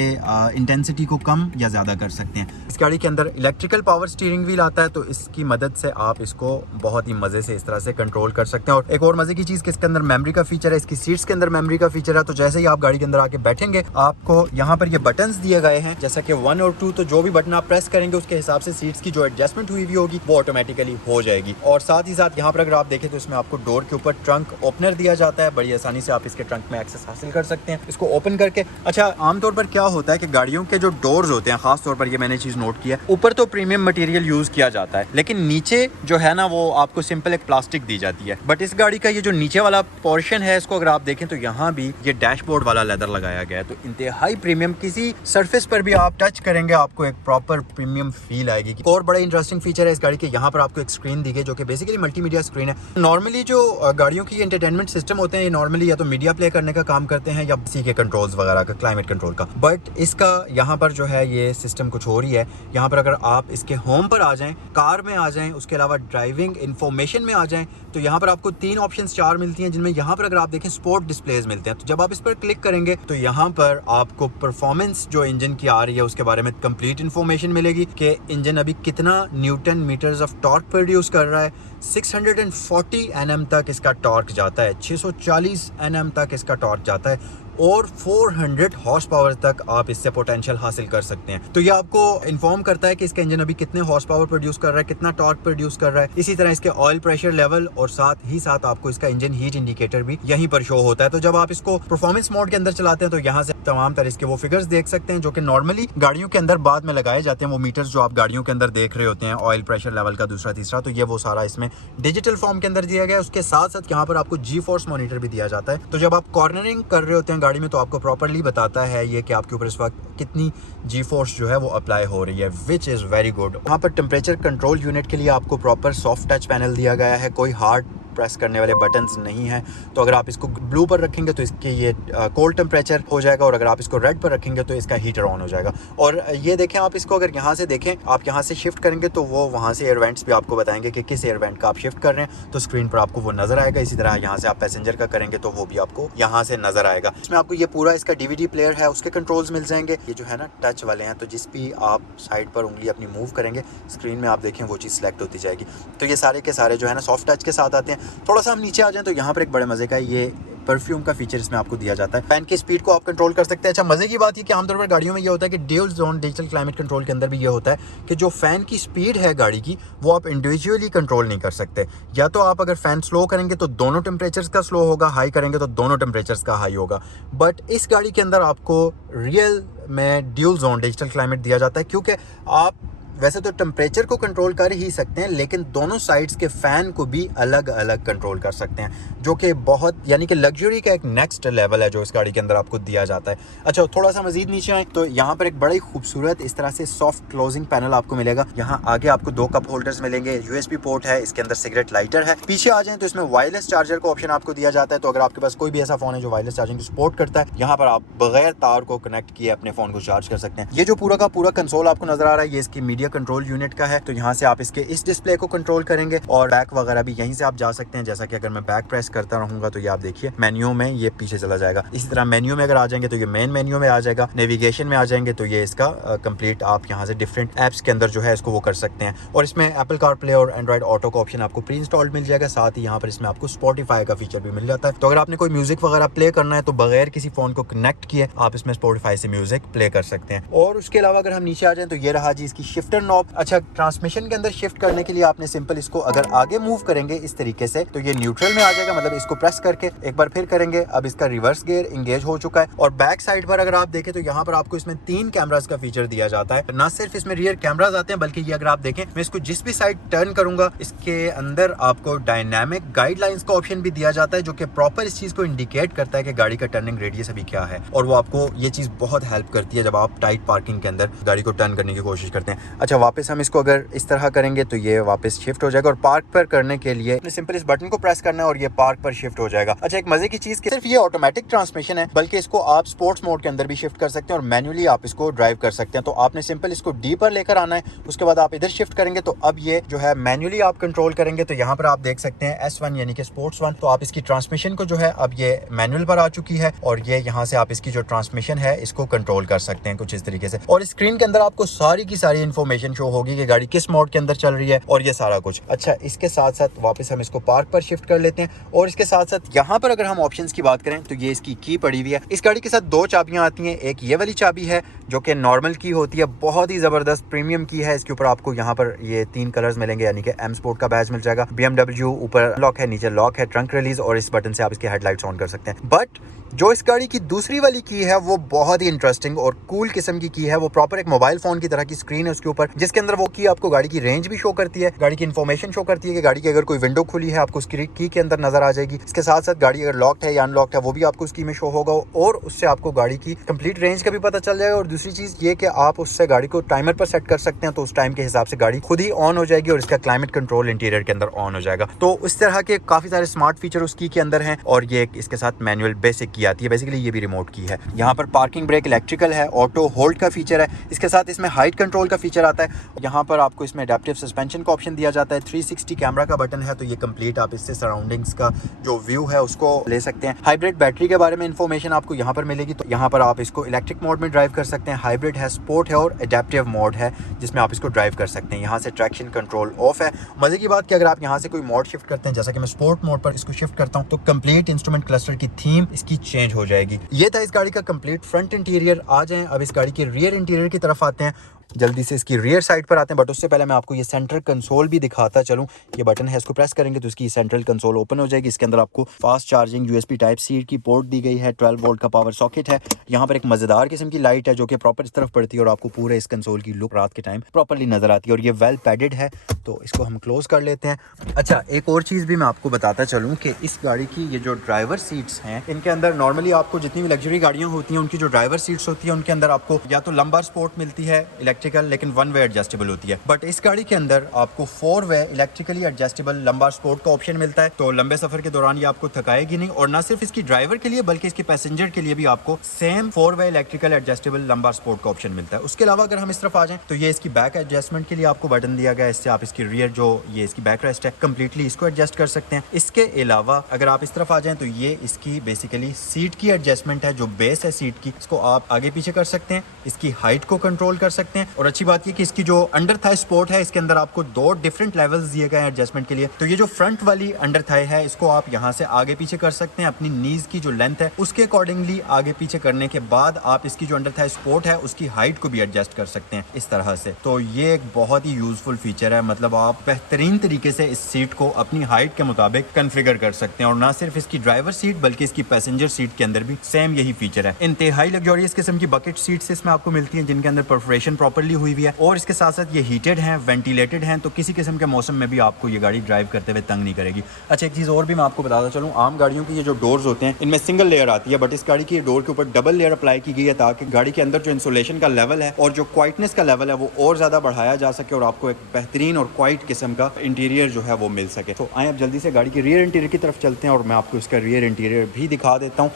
इंटेंसिटी को कम या ज्यादा कर सकते हैं। इस गाड़ी के अंदर इलेक्ट्रिकल पावर स्टीयरिंग व्हील आता है, तो इसकी मदद से आप इसको बहुत ही मजे से इस तरह से कंट्रोल कर सकते हैं। और एक और मजे की चीज कि इसके अंदर मेमोरी का फीचर है, इसकी सीट्स के अंदर मेमोरी का फीचर है। तो जैसे ही आप गाड़ी के अंदर आके बैठेंगे, आपको यहाँ पर ये बटन्स दिए गए हैं, जैसा कि 1 और 2, तो जो भी बटन आप प्रेस करेंगे उसके हिसाब से सीट्स की जो एडजस्टमेंट हुई होगी वो ऑटोमेटिकली हो जाएगी। और साथ ही साथ यहाँ पर अगर आप देखें तो इसमें आपको डोर के ऊपर ट्रंक ओपनर दिया जाता है। बड़ी आसानी से आप इसके ट्रंक में एक्सेस हासिल कर सकते हैं इसको ओपन करके। अच्छा, आमतौर पर क्या होता है कि गाड़ियों के जो डोर्स होते हैं, खास तौर पर ये मैंने चीज नोट किया, ऊपर तो प्रीमियम मटेरियल यूज किया जाता है, लेकिन नीचे जो है ना वो आपको सिंपल एक प्लास्टिक दी जाती है। बट इस गाड़ी का ये जो नीचे वाला पोर्शन है, इसको अगर आप देखें तो यहाँ भी ये डैशबोर्ड वाला लेदर लगाया गया है। तो इंतहाई प्रीमियम, किसी सरफेस पर भी आप टच करेंगे आपको एक प्रॉपर प्रीमियम फील आएगी। और बड़ा इंटरेस्टिंग फीचर है इस गाड़ी के, यहाँ पर आपको एक स्क्रीन दी गई जो कि बेसिकली मल्टीमीडिया स्क्रीन है। नॉर्मली जो गाड़ियों की एंटरटेनमेंट सिस्टम होते हैं, ये नॉर्मली या तो मीडिया प्ले करने का काम करते हैं या सी के कंट्रोल्स वगैरह का, क्लाइमेट कंट्रोल का। बट इसका यहाँ पर जो है ये सिस्टम कुछ हो रही है। यहाँ पर अगर आप इसके होम पर आ जाएं, कार में आ जाएं, उसके अलावा ड्राइविंग इंफॉर्मेशन में आ जाएं, तो यहाँ पर आपको 3 ऑप्शंस 4 मिलती हैं, जिनमें यहाँ पर अगर आप देखें स्पोर्ट डिस्प्लेज मिलते हैं। तो जब आप इस पर क्लिक करेंगे तो यहाँ पर आपको परफॉर्मेंस जो इंजन की आ रही है उसके बारे में कंप्लीट इंफॉर्मेशन मिलेगी कि इंजन अभी कितना newton meters of torque produce कर रहा है। 640 Nm तक इसका टॉर्क जाता है, 640 Nm तक इसका टॉर्क जाता है, और 400 हॉर्स पावर तक आप इससे पोटेंशियल हासिल कर सकते हैं। तो ये आपको इन्फॉर्म करता है कि इसका इंजन अभी कितने हॉर्स पावर प्रोड्यूस कर रहा है, कितना टॉर्क प्रोड्यूस कर रहा है। इसी तरह इसके ऑयल प्रेशर लेवल और साथ ही साथ आपको इसका इंजन हीट इंडिकेटर भी यहीं पर शो होता है। तो जब आप इसको परफॉर्मेंस मोड के अंदर चलाते हैं तो यहाँ से तमाम तरह के वो फिगर्स देख सकते हैं जो कि नॉर्मली गाड़ियों के अंदर बाद में लगाए जाते हैं। वो मीटर्स जो आप गाड़ियों के अंदर देख रहे होते हैं, ऑयल प्रेशर लेवल का दूसरा तीसरा, तो ये वो सारा इसमें डिजिटल फॉर्म के अंदर दिया गया है। उसके साथ साथ यहाँ पर आपको जी फोर्स मॉनिटर भी दिया जाता है। तो जब आप कॉर्नरिंग कर रहे होते हैं गाड़ी में तो आपको प्रॉपर्ली बताता है ये कि आपके ऊपर इस वक्त कितनी जी फोर्स जो है वो अप्लाई हो रही है, विच इज़ वेरी गुड। वहाँ पर टेम्परेचर कंट्रोल यूनिट के लिए आपको प्रॉपर सॉफ्ट टच पैनल दिया गया है, कोई हार्ड प्रेस करने वाले बटन्स नहीं हैं। तो अगर आप इसको ब्लू पर रखेंगे तो इसके ये कोल्ड टेम्परेचर हो जाएगा, और अगर आप इसको रेड पर रखेंगे तो इसका हीटर ऑन हो जाएगा। और ये देखें आप इसको, अगर यहाँ से देखें, आप यहाँ से शिफ्ट करेंगे तो वो वहाँ से एयर वेंट्स भी आपको बताएंगे कि किस एयर वेंट का आप शिफ्ट कर रहे हैं, तो स्क्रीन पर आपको वो नजर आएगा। इसी तरह यहाँ से आप पैसेंजर का करेंगे तो वो भी आपको यहाँ से नजर आएगा। इसमें आपको ये पूरा इसका DVD प्लेयर है, उसके कंट्रोल्स मिल जाएंगे। ये जो है ना टच वाले हैं, तो जिस भी आप साइड पर उंगली अपनी मूव करेंगे स्क्रीन में आप देखें वो चीज़ सेलेक्ट होती जाएगी। तो ये सारे के सारे जो है ना सॉफ्ट टच के साथ आते हैं। थोड़ा सा हम नीचे आ जाएं तो यहाँ पर एक बड़े मजे का ये परफ्यूम का फीचर इसमें आपको दिया जाता है। फैन की स्पीड को आप कंट्रोल कर सकते हैं। अच्छा, मजे की बात ये कि आमतौर पर गाड़ियों में ये होता है कि dual zone digital climate control के अंदर भी ये होता है कि जो फैन की स्पीड है गाड़ी की वो आप इंडिविजुअली कंट्रोल नहीं कर सकते। या तो आप अगर फैन स्लो करेंगे तो दोनों टेम्परेचर्स का स्लो होगा, हाई करेंगे तो दोनों टेम्परेचर्स का हाई होगा। बट इस गाड़ी के अंदर आपको रियल में ड्यूल जोन डिजिटल क्लाइमेट दिया जाता है, क्योंकि आप वैसे तो टेम्परेचर को कंट्रोल कर ही सकते हैं, लेकिन दोनों साइड्स के फैन को भी अलग अलग कंट्रोल कर सकते हैं, जो कि बहुत यानी कि लग्जरी का एक नेक्स्ट लेवल है जो इस गाड़ी के अंदर आपको दिया जाता है। अच्छा, थोड़ा सा मजीद नीचे आए तो यहाँ पर एक बड़ा ही खूबसूरत इस तरह से सॉफ्ट क्लोजिंग पैनल आपको मिलेगा। यहाँ आगे आपको 2 कप होल्डर्स मिलेंगे, USB पोर्ट है, इसके अंदर सिगरेट लाइटर है। पीछे आ जाए तो इसमें वायरलेस चार्जर का ऑप्शन आपको दिया जाता है। तो अगर आपके पास कोई भी ऐसा फोन है जो वायरलेस चार्जिंग को सपोर्ट करता है, यहाँ पर आप बगैर तार को कनेक्ट किए अपने फोन को चार्ज कर सकते हैं। ये जो पूरा का पूरा कंसोल आपको नजर आ रहा है, ये इसकी मीडिया कंट्रोल यूनिट का है। तो यहाँ से आप इसके इस डिस्प्ले को कंट्रोल करेंगे और बैक वगैरह भी यहीं से आप जा सकते हैं। जैसा कि अगर मैं बैक प्रेस करता रहूंगा तो ये आप देखिए मेन्यू में ये पीछे चला जाएगा। इसी तरह मेन्यू में अगर आ जाएंगे तो ये मेन मेन्यू में आ जाएगा। नेविगेशन में आ जाएंगे तो ये इसका कंप्लीट आप यहाँ से डिफरेंट एप्स के अंदर जो है इसको वो कर सकते हैं। और इसमें एप्पल कारप्ले और एंड्रॉइड ऑटो का ऑप्शन आपको प्री इंस्टॉल्ड मिल जाएगा। साथ ही यहाँ पर इसमें आपको स्पॉटिफाई का फीचर भी मिल जाता है। तो अगर आपने कोई म्यूजिक वगैरह प्ले करना है तो बगैर किसी फोन को कनेक्ट किए आप इसमें स्पॉटिफाई से म्यूजिक प्ले कर सकते हैं। और उसके अलावा अगर हम नीचे आ जाए तो ये रहा जी इसकी शिफ्ट टर्न नॉब। अच्छा, ट्रांसमिशन के अंदर शिफ्ट करने के लिए आपने सिंपल इसको अगर आगे मूव करेंगे इस तरीके से तो ये न्यूट्रल में आ जाएगा, मतलब इसको प्रेस करके एक बार फिर करेंगे, अब इसका रिवर्स गियर इंगेज हो चुका है। और बैक साइड पर अगर आप देखें तो यहाँ पर आपको इसमें 3 कैमरास का फीचर दिया जाता है। ना सिर्फ इसमें रियर कैमरास आते हैं बल्कि ये अगर आप देखें मैं इसको जिस भी साइड टर्न करूंगा इसके अंदर आपको डायनामिक गाइडलाइंस का ऑप्शन भी दिया जाता है जो कि प्रॉपर इस चीज को इंडिकेट करता है कि गाड़ी का टर्निंग रेडियस अभी क्या है, और वो आपको ये चीज बहुत हेल्प करती है जब आप टाइट पार्किंग के अंदर गाड़ी को टर्न करने की कोशिश करते हैं। अच्छा, वापस हम इसको अगर इस तरह करेंगे तो ये वापस शिफ्ट हो जाएगा, और पार्क पर करने के लिए सिंपल इस बटन को प्रेस करना है और ये पार्क पर शिफ्ट हो जाएगा। अच्छा, एक मजे की चीज सिर्फ ये ऑटोमेटिक ट्रांसमिशन है बल्कि इसको आप स्पोर्ट्स मोड के अंदर भी शिफ्ट कर सकते हैं और मैन्युअली आप इसको ड्राइव कर सकते हैं। तो आपने सिंपल इसको डी पर लेकर आना है, उसके बाद आप इधर शिफ्ट करेंगे तो अब ये जो है मैन्युअली आप कंट्रोल करेंगे। तो यहाँ पर आप देख सकते हैं S1 यानी कि स्पोर्ट्स 1, तो आप इसकी ट्रांसमिशन को जो है अब ये मैनुअल पर आ चुकी है और ये यहाँ से आप इसकी जो ट्रांसमिशन है इसको कंट्रोल कर सकते हैं कुछ इस तरीके से। और स्क्रीन के अंदर आपको सारी की सारी इन्फॉर्मेशन शो होगी कि गाड़ी किस मोड के अंदर चल रही है और ये सारा कुछ। अच्छा, इसके साथ साथ वापस हम इसको पार्क पर शिफ्ट कर लेते हैं, और इसके साथ साथ यहाँ पर अगर हम ऑप्शंस की बात करें तो ये इसकी की पड़ी हुई है। इस गाड़ी के साथ 2 चाबियां आती हैं, एक ये वाली चाबी है जो कि नॉर्मल की होती है, बहुत ही जबरदस्त प्रीमियम की है। इसके ऊपर आपको यहाँ पर ये 3 कलर्स मिलेंगे यानी कि एम स्पोर्ट का बैज मिल जाएगा। BMW ऊपर लॉक है, नीचे लॉक है, ट्रंक रिलीज, और इस बटन से आप इसके हेडलाइट्स ऑन कर सकते हैं। बट जो इस गाड़ी की दूसरी वाली की है वो बहुत ही इंटरेस्टिंग और कूल किस्म की है। वो प्रॉपर एक मोबाइल फोन की तरह की स्क्रीन है उसके ऊपर, जिसके अंदर वो की आपको गाड़ी की रेंज भी शो करती है, गाड़ी की इन्फॉर्मेशन शो करती है कि गाड़ी की अगर कोई विंडो खुली है आपको उसकी की के अंदर नजर आ जाएगी। इसके साथ साथ गाड़ी अगर लॉक्ड है या अनलॉक्ड है वो भी आपको उसकी में शो होगा, और उससे आपको गाड़ी की कंप्लीट रेंज का भी पता चल जाएगा। और दूसरी चीज ये कि आप उससे गाड़ी को टाइमर पर सेट कर सकते हैं, तो उस टाइम के हिसाब से गाड़ी खुद ही ऑन हो जाएगी और इसका क्लाइमेट कंट्रोल इंटीरियर के अंदर ऑन हो जाएगा। तो उस तरह के काफी सारे स्मार्ट फीचर उस की के अंदर हैं, और ये इसके साथ मैनुअल बेसिक की आती है, बेसिकली ये भी रिमोट की है। यहाँ पर पार्किंग ब्रेक इलेक्ट्रिकल है, ऑटो होल्ड का फीचर है, इसके साथ इसमें हाइट कंट्रोल का फीचर आता है। यहाँ पर आपको इसमें एडेप्टिव सस्पेंशन का ऑप्शन दिया जाता है, 360 कैमरा का बटन है, तो ये कंप्लीट आप इससे सराउंडिंग्स का जो व्यू है उसको ले सकते हैं। हाइब्रिड बैटरी के बारे में इंफॉर्मेशन आपको यहाँ पर मिलेगी, तो यहाँ पर आप इसको इलेक्ट्रिक मोड में ड्राइव कर सकते हैं। हाइब्रिड है, स्पोर्ट है और एडेप्टिव मोड है जिसमें आप इसको ड्राइव कर सकते हैं। यहाँ से ट्रैक्शन कंट्रोल ऑफ है। मजे की बात कि अगर आप यहाँ से कोई मोड शिफ्ट करते हैं, जैसा कि मैं स्पोर्ट मोड पर इसको शिफ्ट करता हूँ, तो कंप्लीट इंस्ट्रूमेंट क्लस्टर की थीम इसकी चेंज हो जाएगी। ये था इस गाड़ी का कंप्लीट फ्रंट इंटीरियर। आ जाएं अब इस गाड़ी के रियर इंटीरियर की तरफ आते हैं, जल्दी से इसकी रियर साइड पर आते हैं। बट उससे पहले मैं आपको ये सेंट्रल कंसोल भी दिखाता चलूं। ये बटन है, इसको प्रेस करेंगे तो इसकी सेंट्रल कंसोल ओपन हो जाएगी। इसके अंदर आपको fast charging USB type C की पोर्ट दी गई है, 12 वोल्ट का पावर सॉकेट है। यहाँ पर एक मजेदार किस्म की लाइट है जो कि प्रॉपर इस तरफ पड़ती है और आपको पूरे इस कंसोल की लुक रात के टाइम प्रॉपरली नजर आती है, और ये वेल पैडेड है, तो इसको हम क्लोज कर लेते हैं। अच्छा, एक और चीज़ भी मैं आपको बताता चलूँ कि इस गाड़ी की ये जो ड्राइवर सीट्स हैं, इनके अंदर नॉर्मली आपको जितनी भी लग्जरी गाड़ियाँ होती हैं उनकी जो ड्राइवर सीट्स होती है उनके अंदर आपको या तो लंबार स्पोर्ट मिलती है इलेक्ट्रिकल, लेकिन 1 वे एडजस्टेबल होती है। बट इस गाड़ी के अंदर आपको 4 वे इलेक्ट्रिकली एडजस्टेबल लंबार स्पोर्ट का ऑप्शन मिलता है, तो लंबे सफर के दौरान ये आपको थकाएगी नहीं। और ना सिर्फ इसकी ड्राइवर के लिए बल्कि इसके पैसेंजर के लिए भी आपको सेम 4 वे इलेक्ट्रिकल एडजस्टेबल लंबार स्पोर्ट का ऑप्शन मिलता है। उसके अलावा अगर हम इस तरफ आ जाएं तो ये इसकी बैक एडजस्टमेंट के लिए आपको बटन दिया गया है, इससे आप इसकी रियर जो ये इसकी बैक रेस्ट है कंप्लीटली इसको एडजस्ट कर सकते हैं। इसके अलावा अगर आप इस तरफ आ जाएं तो ये इसकी बेसिकली सीट की एडजस्टमेंट है, जो बेस है सीट की, इसको आप आगे पीछे कर सकते हैं, इसकी हाइट को कंट्रोल कर सकते हैं। और अच्छी बात ये कि इसकी जो अंडर थाई स्पोर्ट है इसके अंदर आपको 2 डिफरेंट लेवल्स दिए गए हैं एडजस्टमेंट के लिए। तो ये जो फ्रंट वाली अंडर थाई है इसको आप यहाँ से आगे पीछे कर सकते हैं, अपनी नीज की जो लेंथ है उसके अकॉर्डिंगली आगे पीछे करने के बाद आप इसकी जो अंडर थाई स्पोर्ट है उसकी हाइट को भी एडजस्ट कर सकते हैं इस तरह से। तो ये एक बहुत ही यूजफुल फीचर है, मतलब आप बेहतरीन तरीके से इस सीट को अपनी हाइट के मुताबिक कन्फिगर कर सकते हैं। और ना सिर्फ इसकी ड्राइवर सीट बल्कि इसकी पैसेंजर सीट के अंदर भी सेम यही फीचर है। इंतहाई लग्जरियस किस्म की बकेट सीट्स इसमें आपको मिलती हैं जिनके अंदर परफोरेशन प्रॉपर्ली हुई हुई है, और इसके साथ साथ ये हीटेड हैं, वेंटिलेटेड हैं, तो किसी किस्म के मौसम में भी आपको ये गाड़ी ड्राइव करते हुए तंग नहीं करेगी। अच्छा, एक चीज़ और भी मैं आपको बताता चलूँ, आम गाड़ियों की ये जो डोर्स होते हैं इनमें सिंगल लेयर आती है, बट इस गाड़ी की डोर के ऊपर डबल लेयर अप्लाई की गई है ताकि गाड़ी के अंदर जो इंसुलेशन का लेवल है और जो क्वाइटनेस का लेवल है वो और ज़्यादा बढ़ाया जा सके और आपको एक बेहतरीन और क्वाइट किस्म का इंटीरियर जो है वो मिल सके। तो आए अब जल्दी से गाड़ी की रियर इंटीरियर की तरफ चलते हैं और मैं आपको इसका रियर इंटीरियर भी दिखा देता हूँ।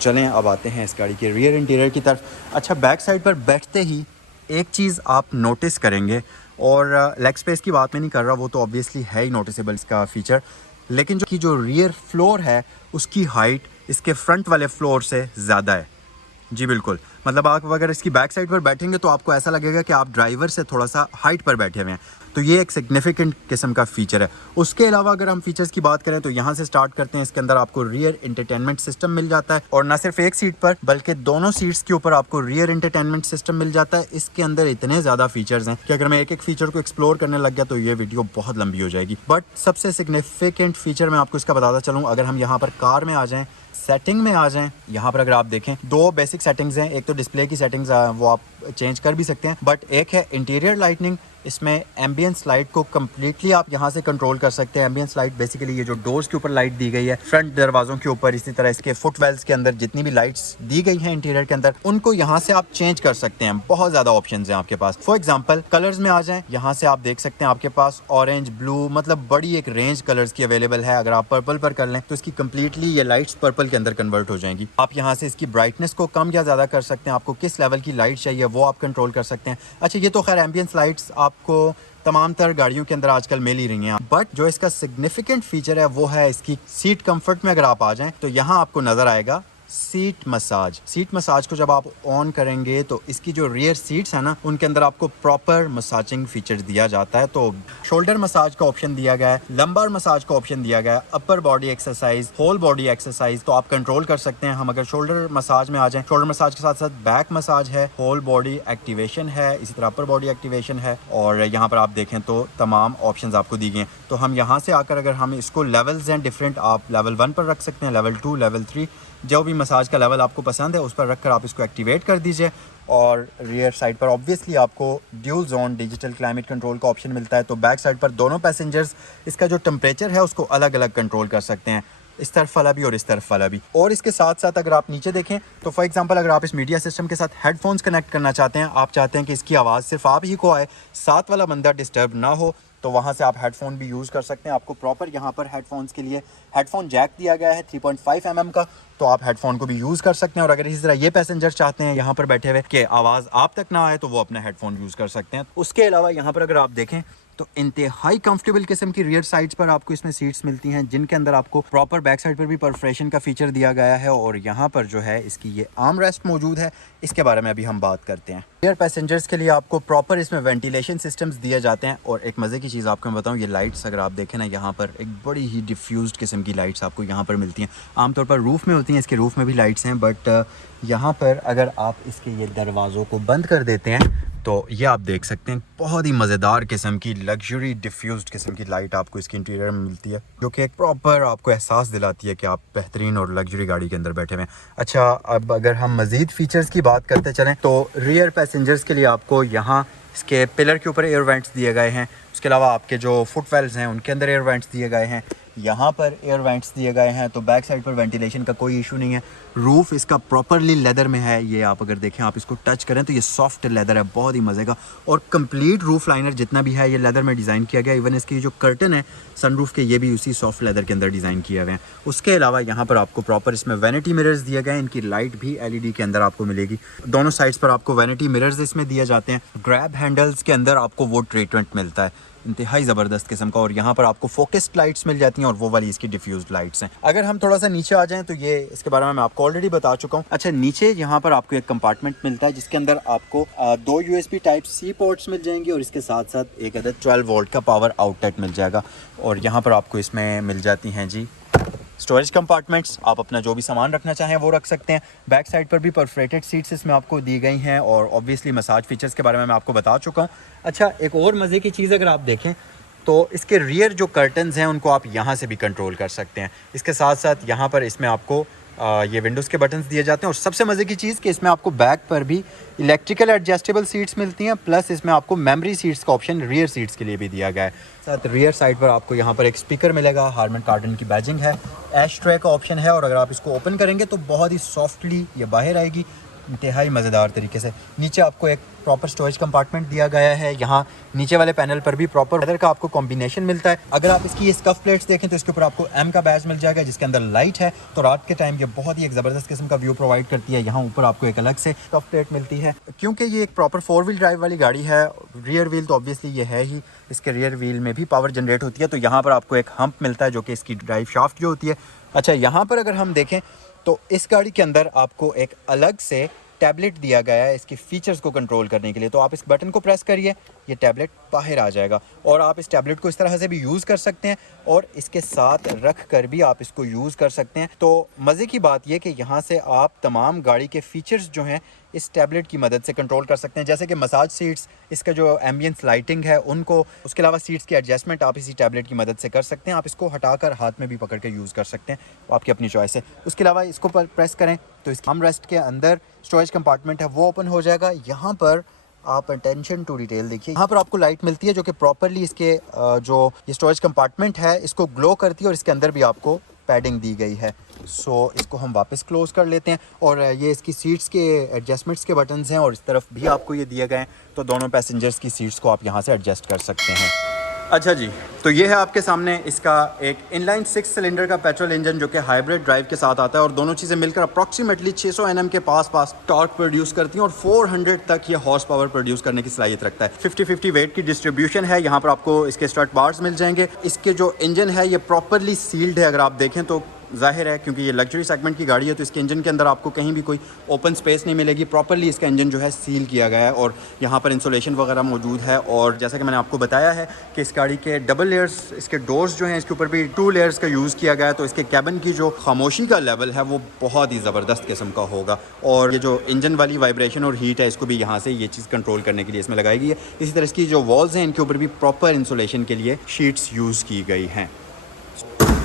चलें अब आते हैं इस गाड़ी के रियर इंटीरियर की तरफ। अच्छा, बैक साइड पर बैठते ही एक चीज़ आप नोटिस करेंगे, और लेग स्पेस की बात मैं नहीं कर रहा, वो तो ऑब्वियसली है ही नोटिसेबल इसका फीचर, लेकिन जो रियर फ्लोर है उसकी हाइट इसके फ्रंट वाले फ्लोर से ज़्यादा है। जी बिल्कुल, मतलब आप अगर इसकी बैक साइड पर बैठेंगे तो आपको ऐसा लगेगा कि आप ड्राइवर से थोड़ा सा हाइट पर बैठे हुए हैं। तो ये एक सिग्निफिकेंट किस्म का फीचर है। उसके अलावा अगर हम फीचर्स की बात करें तो यहाँ से स्टार्ट करते हैं। इसके अंदर आपको रियर एंटरटेनमेंट सिस्टम मिल जाता है, और ना सिर्फ एक सीट पर बल्कि दोनों सीट्स के ऊपर आपको रियर एंटरटेनमेंट सिस्टम मिल जाता है। इसके अंदर इतने ज़्यादा फीचर्स हैं कि अगर मैं एक एक फीचर को एक्सप्लोर करने लग गया तो ये वीडियो बहुत लंबी हो जाएगी। बट सबसे सिग्निफिकेंट फीचर मैं आपको इसका बताता चलूँ, अगर हम यहाँ पर कार में आ जाएँ, सेटिंग में आ जाएं, यहाँ पर अगर आप देखें दो बेसिक सेटिंग्स हैं। एक तो डिस्प्ले की सेटिंग्स वो आप चेंज कर भी सकते हैं, बट एक है इंटीरियर लाइटनिंग। इसमें एम्बियंस लाइट को कम्प्लीटली आप यहाँ से कंट्रोल कर सकते हैं। एम्बियंस लाइट बेसिकली ये जो डोर्स के ऊपर लाइट दी गई है, फ्रंट दरवाजों के ऊपर, इसी तरह इसके फुट वेल्स के अंदर जितनी भी लाइट्स दी गई हैं इंटीरियर के अंदर, उनको यहाँ से आप चेंज कर सकते हैं। बहुत ज़्यादा ऑप्शन हैं आपके पास। फॉर एग्जाम्पल कलर्स में आ जाएं, यहाँ से आप देख सकते हैं आपके पास ऑरेंज, ब्लू, मतलब बड़ी एक रेंज कलर्स की अवेलेबल है। अगर आप पर्पल पर कर लें तो इसकी कम्प्लीटली ये लाइट्स पर्पल के अंदर कन्वर्ट हो जाएंगी। आप यहाँ से इसकी ब्राइटनेस को कम या ज़्यादा कर सकते हैं। आपको किस लेवल की लाइट चाहिए वो आप कंट्रोल कर सकते हैं। अच्छा, ये तो खैर एम्बियंस लाइट्स आपको तमाम तर गाड़ियों के अंदर आजकल मिल ही रही हैं, बट जो इसका सिग्निफिकेंट फीचर है वो है इसकी सीट कंफर्ट में। अगर आप आ जाएं तो यहाँ आपको नजर आएगा सीट मसाज। सीट मसाज को जब आप ऑन करेंगे तो इसकी जो रियर सीट्स है ना, उनके अंदर आपको प्रॉपर मसाजिंग फीचर दिया जाता है। तो शोल्डर मसाज का ऑप्शन दिया गया है, लंबर मसाज का ऑप्शन दिया गया है, upper body exercise, whole body exercise, तो आप कंट्रोल कर सकते हैं। हम अगर शोल्डर मसाज में आ जाएं, शोल्डर मसाज के साथ साथ बैक मसाज है, होल बॉडी एक्टिवेशन है, इसी तरह अपर बॉडी एक्टिवेशन है, और यहाँ पर आप देखें तो तमाम ऑप्शंस आपको दी गए हैं। तो हम यहाँ से आकर अगर हम इसको लेवल्स हैं डिफरेंट, आप लेवल 1 पर रख सकते हैं, लेवल 2, लेवल 3, जो भी मसाज का लेवल आपको पसंद है उस पर रखकर आप इसको एक्टिवेट कर दीजिए। और रियर साइड पर ऑब्वियसली आपको dual zone digital climate control का ऑप्शन मिलता है। तो बैक साइड पर दोनों पैसेंजर्स इसका जो टेम्परेचर है उसको अलग अलग कंट्रोल कर सकते हैं, इस तरफ वाला भी और इस तरफ वाला भी। और इसके साथ साथ अगर आप नीचे देखें तो फॉर एग्जांपल अगर आप इस मीडिया सिस्टम के साथ हेडफोन्स कनेक्ट करना चाहते हैं, आप चाहते हैं कि इसकी आवाज़ सिर्फ आप ही को आए, साथ वाला बंदा डिस्टर्ब ना हो, तो वहाँ से आप हेडफोन भी यूज़ कर सकते हैं। आपको प्रॉपर यहाँ पर हेडफोन्स के लिए हेडफोन जैक दिया गया है 3.5 mm का, तो आप हेडफोन को भी यूज़ कर सकते हैं। और अगर इसी तरह ये पैसेंजर चाहते हैं यहाँ पर बैठे हुए कि आवाज़ आप तक ना आए तो वो अपना हेडफोन यूज़ कर सकते हैं। उसके अलावा यहाँ पर अगर आप देखें तो इंतहाई कंफर्टेबल किस्म की रियर साइड्स पर आपको इसमें सीट्स मिलती हैं, जिनके अंदर आपको प्रॉपर बैक साइड पर भी परफोरेशन का फीचर दिया गया है, और यहाँ पर जो है इसकी ये आर्म रेस्ट मौजूद है। इसके बारे में अभी हम बात करते हैं। रियर पैसेंजर्स के लिए आपको प्रॉपर इसमें वेंटिलेशन सिस्टम्स दिए जाते हैं। और एक मज़े की चीज़ आपको मैं बताऊँ, ये लाइट्स अगर आप देखें ना, यहाँ पर एक बड़ी ही डिफ्यूज्ड किस्म की लाइट्स आपको यहाँ पर मिलती हैं। आमतौर पर रूफ़ में होती हैं, इसके रूफ़ में भी लाइट्स हैं, बट यहाँ पर अगर आप इसके ये दरवाज़ों को बंद कर देते हैं तो ये आप देख सकते हैं बहुत ही मज़ेदार किस्म की लग्जरी डिफ्यूज्ड किस्म की लाइट आपको इसके इंटीरियर में मिलती है, जो कि एक प्रॉपर आपको एहसास दिलाती है कि आप बेहतरीन और लग्जरी गाड़ी के अंदर बैठे हुए हैं। अच्छा, अब अगर हम मज़ीद फ़ीचर्स की बात करते चलें तो रियर पैसेंजर्स के लिए आपको यहाँ इसके पिलर के ऊपर एयर वेंट्स दिए गए हैं। उसके अलावा आपके जो फुट वेल्स हैं उनके अंदर एयर वेंट्स दिए गए हैं, यहाँ पर एयर वेंट्स दिए गए हैं। तो बैक साइड पर वेंटिलेशन का कोई इशू नहीं है। रूफ़ इसका प्रॉपरली लेदर में है। ये आप अगर देखें, आप इसको टच करें तो ये सॉफ्ट लेदर है, बहुत ही मज़े का। और कंप्लीट रूफ़ लाइनर जितना भी है ये लेदर में डिज़ाइन किया गया। इवन इसकी जो कर्टन है सनरूफ़ के, ये भी उसी सॉफ्ट लेदर के अंदर डिज़ाइन किया हुए हैं। उसके अलावा यहाँ पर आपको प्रॉपर इसमें वैनिटी मिरर्स दिए गए हैं। इनकी लाइट भी LED के अंदर आपको मिलेगी। दोनों साइड्स पर आपको वैनिटी मिरर्स इसमें दिए जाते हैं। ग्रैब हैंडल्स के अंदर आपको वो ट्रीटमेंट मिलता है, इंतहाई ज़बरदस्त किस्म का। और यहाँ पर आपको फोकस्ड लाइट्स मिल जाती हैं, और वो वाली इसकी डिफ्यूज्ड लाइट्स हैं। अगर हम थोड़ा सा नीचे आ जाएं तो ये इसके बारे में मैं आपको ऑलरेडी बता चुका हूँ। अच्छा, नीचे यहाँ पर आपको एक कंपार्टमेंट मिलता है जिसके अंदर आपको 2 USB Type-C पोर्ट्स मिल जाएंगे, और इसके साथ साथ एक अदद 12 वोल्ट का पावर आउटलेट मिल जाएगा। और यहाँ पर आपको इसमें मिल जाती हैं जी स्टोरेज कंपार्टमेंट्स, आप अपना जो भी सामान रखना चाहें वो रख सकते हैं। बैक साइड पर भी परफोरेटेड सीट्स इसमें आपको दी गई हैं, और ऑब्वियसली मसाज फीचर्स के बारे में मैं आपको बता चुका हूँ। अच्छा, एक और मज़े की चीज़ अगर आप देखें तो इसके रियर जो कर्टन्स हैं उनको आप यहाँ से भी कंट्रोल कर सकते हैं। इसके साथ साथ यहाँ पर इसमें आपको ये विंडोज़ के बटन्स दिए जाते हैं। और सबसे मज़े की चीज़ कि इसमें आपको बैक पर भी इलेक्ट्रिकल एडजस्टेबल सीट्स मिलती हैं, प्लस इसमें आपको मेमोरी सीट्स का ऑप्शन रियर सीट्स के लिए भी दिया गया है। साथ रियर साइड पर आपको यहाँ पर एक स्पीकर मिलेगा, हार्मन कार्डन की बैजिंग है, एश ट्रे का ऑप्शन है, और अगर आप इसको ओपन करेंगे तो बहुत ही सॉफ्टली ये बाहर आएगी, इंतहाई मज़ेदार तरीके से। नीचे आपको एक प्रॉपर स्टोरेज कंपार्टमेंट दिया गया है। यहाँ नीचे वाले पैनल पर भी प्रॉपर लेदर का आपको कॉम्बिनेशन मिलता है। अगर आप इसकी ये स्कफ प्लेट्स देखें तो इसके ऊपर आपको M का बैज मिल जाएगा, जिसके अंदर लाइट है, तो रात के टाइम ये बहुत ही एक ज़बरदस्त किस्म का व्यू प्रोवाइड करती है। यहाँ ऊपर आपको एक अलग से स्कफ प्लेट मिलती है। क्योंकि ये एक प्रॉपर 4 व्हील ड्राइव वाली गाड़ी है, रियर व्हील तो ऑब्वियसली ये है ही, इसके रियर व्हील में भी पावर जनरेट होती है। तो यहाँ पर आपको एक हम्प मिलता है जो कि इसकी ड्राइव शाफ्ट जो होती है। अच्छा, यहाँ पर अगर हम देखें तो इस गाड़ी के अंदर आपको एक अलग से टैबलेट दिया गया है इसके फीचर्स को कंट्रोल करने के लिए। तो आप इस बटन को प्रेस करिए, ये टैबलेट बाहर आ जाएगा और आप इस टैबलेट को इस तरह से भी यूज़ कर सकते हैं और इसके साथ रख कर भी आप इसको यूज़ कर सकते हैं। तो मज़े की बात यह कि यहाँ से आप तमाम गाड़ी के फीचर्स जो हैं इस टैबलेट की मदद से कंट्रोल कर सकते हैं, जैसे कि मसाज सीट्स, इसका जो एम्बियंस लाइटिंग है उनको, उसके अलावा सीट्स की एडजस्टमेंट आप इसी टैबलेट की मदद से कर सकते हैं। आप इसको हटाकर हाथ में भी पकड़ के यूज़ कर सकते हैं, आपकी अपनी चॉइस है। उसके अलावा इसको प्रेस करें तो इस आर्म रेस्ट के अंदर स्टोरेज कंपार्टमेंट है वो ओपन हो जाएगा। यहाँ पर आप अटेंशन टू डिटेल देखिए, यहाँ पर आपको लाइट मिलती है जो कि प्रॉपरली इसके जो ये स्टोरेज कंपार्टमेंट है इसको ग्लो करती है और इसके अंदर भी आपको पैडिंग दी गई है। सो इसको हम वापस क्लोज़ कर लेते हैं और ये इसकी सीट्स के एडजस्टमेंट्स के बटन्स हैं और इस तरफ भी आपको ये दिए गए हैं, तो दोनों पैसेंजर्स की सीट्स को आप यहाँ से एडजस्ट कर सकते हैं। अच्छा जी, तो ये है आपके सामने इसका एक इनलाइन 6 सिलेंडर का पेट्रोल इंजन जो कि हाइब्रिड ड्राइव के साथ आता है और दोनों चीज़ें मिलकर अप्रॉक्सीमेटली 600 Nm के पास टॉर्क प्रोड्यूस करती हैं और 400 तक ये हॉर्स पावर प्रोड्यूस करने की सलाहियत रखता है। 50-50 वेट की डिस्ट्रीब्यूशन है। यहाँ पर आपको इसके स्ट्रट बार्स मिल जाएंगे। इसके जो इंजन है ये प्रॉपरली सील्ड है, अगर आप देखें तो जाहिर है क्योंकि ये लग्जरी सेगमेंट की गाड़ी है तो इसके इंजन के अंदर आपको कहीं भी कोई ओपन स्पेस नहीं मिलेगी। प्रॉपरली इसका इंजन जो है सील किया गया है और यहाँ पर इंसुलेशन वगैरह मौजूद है। और जैसा कि मैंने आपको बताया है कि इस गाड़ी के डबल लेयर्स, इसके डोर्स जो हैं इसके ऊपर भी 2 लेयर्स का यूज़ किया गया है, तो इसके कैबिन की जो खामोशी का लेवल है वो बहुत ही ज़बरदस्त किस्म का होगा। और ये जो इंजन वाली वाइब्रेशन और हीट है इसको भी यहाँ से ये चीज़ कंट्रोल करने के लिए इसमें लगाई गई है। इसी तरह इसकी जो वॉल्स हैं इनके ऊपर भी प्रॉपर इंसुलेशन के लिए शीट्स यूज़ की गई हैं।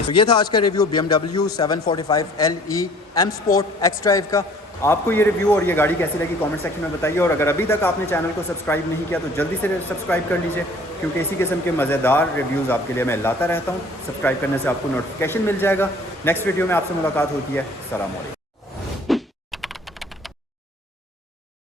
तो ये था आज का review BMW 745 LE M Sport X Drive का। आपको ये रिव्यू और ये गाड़ी कैसी लगी कमेंट सेक्शन में बताइए और अगर अभी तक आपने चैनल को सब्सक्राइब नहीं किया तो जल्दी से सब्सक्राइब कर लीजिए क्योंकि इसी किस्म के मज़ेदार रिव्यूज़ आपके लिए मैं लाता रहता हूँ। सब्सक्राइब करने से आपको नोटिफिकेशन मिल जाएगा। नेक्स्ट वीडियो में आपसे मुलाकात होती है। सलाम अलैकुम।